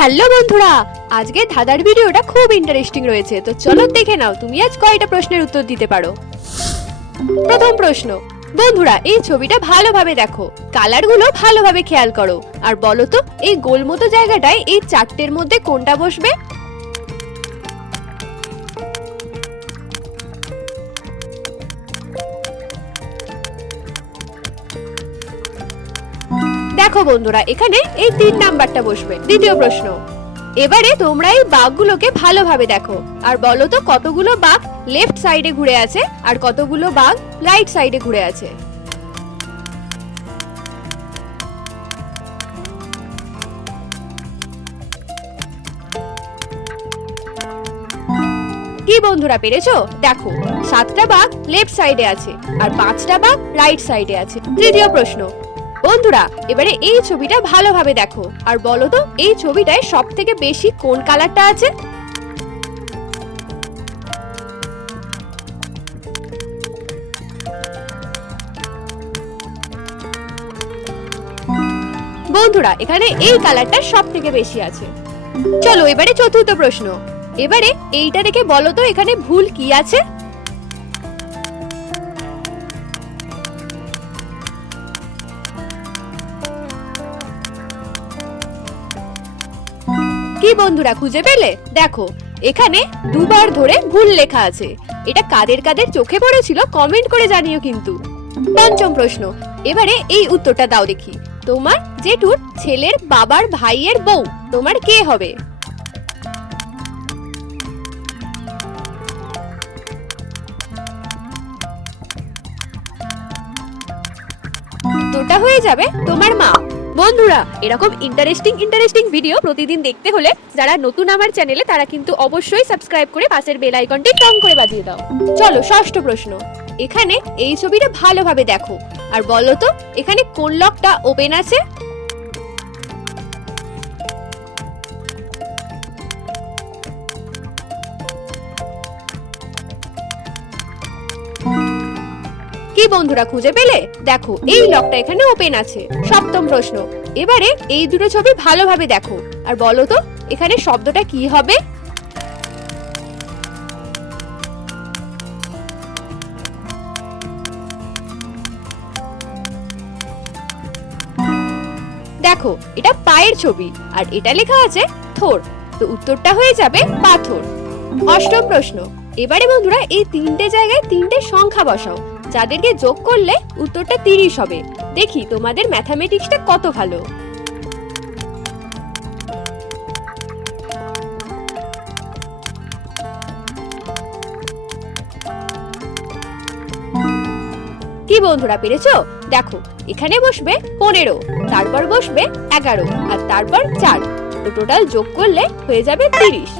Hello বন্ধুরা, আজকে ধাঁধার ভিডিওটা খুব ইন্টারেস্টিং রয়েছে, তো চলো দেখে নাও তুমি আজ কয়টা প্রশ্নের উত্তর দিতে পারো। প্রথম প্রশ্ন, বন্ধুরা এই ছবিটা ভালোভাবে দেখো, কালারগুলো ভালোভাবে খেয়াল করো আর বলো তো এই গোল মতো জায়গাটায় এই চারটের মধ্যে কোনটা বসবে? দেখো বন্ধুরা, এখানে এই 3 নাম্বারটা বসবে। দ্বিতীয় প্রশ্ন, এবারে তোমরা এই বাঘগুলোকে ভালোভাবে দেখো আর বলো তো কতগুলো বাঘ লেফট সাইডে ঘুরে আছে আর কতগুলো বাঘ রাইট সাইডে ঘুরে আছে। কি বন্ধুরা, পেরেছো? দেখো 7টা বাঘ লেফট সাইডে আছে আর 5টা বাঘ রাইট সাইডে আছে। তৃতীয় প্রশ্ন, বন্ধুরা এবারে এই ছবিটা ভালোভাবে দেখো আর বলো তো এই ছবিটায় সবথেকে বেশি কোন কালারটা আছে? বন্ধুরা এখানে এই কালারটা সবথেকে বেশি আছে। চলো এবারে চতুর্থ প্রশ্ন, এবারে এইটা দেখে বলো তো এখানে ভুল কি আছে? কি বন্ধুরা খুঁজে পেলে? দেখো এখানে দুবার ধরে ভুল লেখা আছে। এটা কাদের কাদের চোখে পড়েছিল কমেন্ট করে জানিও কিন্তু। পঞ্চম প্রশ্ন, এবারে এই উত্তরটা দাও দেখি, তোমার জেঠুর ছেলের বাবার ভাইয়ের বউ তোমার কে হবে? উত্তরটা হয়ে যাবে তোমার মা। বন্ধুরা এরকম ইন্টারেস্টিং ভিডিও প্রতিদিন দেখতে হলে যারা নতুন আমার চ্যানেলে তারা কিন্তু অবশ্যই সাবস্ক্রাইব করে পাশের বেল আইকনটি টং করে বাজিয়ে দাও। চলো ষষ্ঠ প্রশ্ন, এখানে এই ছবিটা ভালোভাবে দেখো আর বলো তো এখানে কোন লকটা ওপেন আছে? কি বন্ধুরা খুঁজে পেলে? দেখো এই লকটা এখানে ওপেন আছে। সপ্তম প্রশ্ন, এবারে এই দুটো ছবি ভালোভাবে দেখো আর বলো তো এখানে শব্দটা কি হবে? দেখো এটা পায়ের ছবি আর এটা লেখা আছে থোর, তো উত্তরটা হয়ে যাবে পাথর। অষ্টম প্রশ্ন, এবারে বন্ধুরা এই 3টে জায়গায় 3টে সংখ্যা বসাও, যাদেরকে যোগ করলে উত্তরটা 30 হবে। দেখি তোমাদের ম্যাথমেটিক্সটা কত ভালো। কি বন্ধুরা পেরেছো? দেখো এখানে বসবে 15, তারপর বসবে 11 আর তারপর 4, তো টোটাল যোগ করলে হয়ে যাবে 30।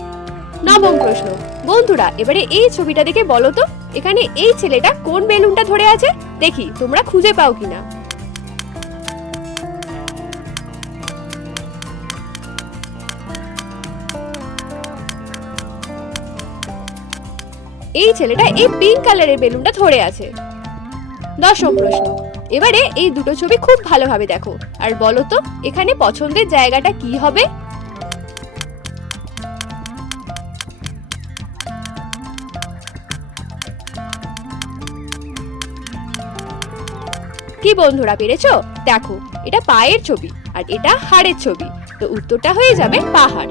নবম প্রশ্ন, বন্ধুরা এবারে এই ছবিটা দেখে বলো তো এখানে এই ছেলেটা কোন বেলুনটা ধরে আছে? দেখি তোমরা খুঁজে পাও কিনা। এই ছেলেটা এই পিঙ্ক কালারের বেলুনটা ধরে আছে। দশম প্রশ্ন, এবারে এই দুটো ছবি খুব ভালোভাবে দেখো আর বলো তো এখানে পছন্দের জায়গাটা কি হবে? কি বন্ধুরা পেরেছো? দেখো এটা পায়ের ছবি আর এটা হাড়ের ছবি, তো উত্তরটা হয়ে যাবে পাহাড়।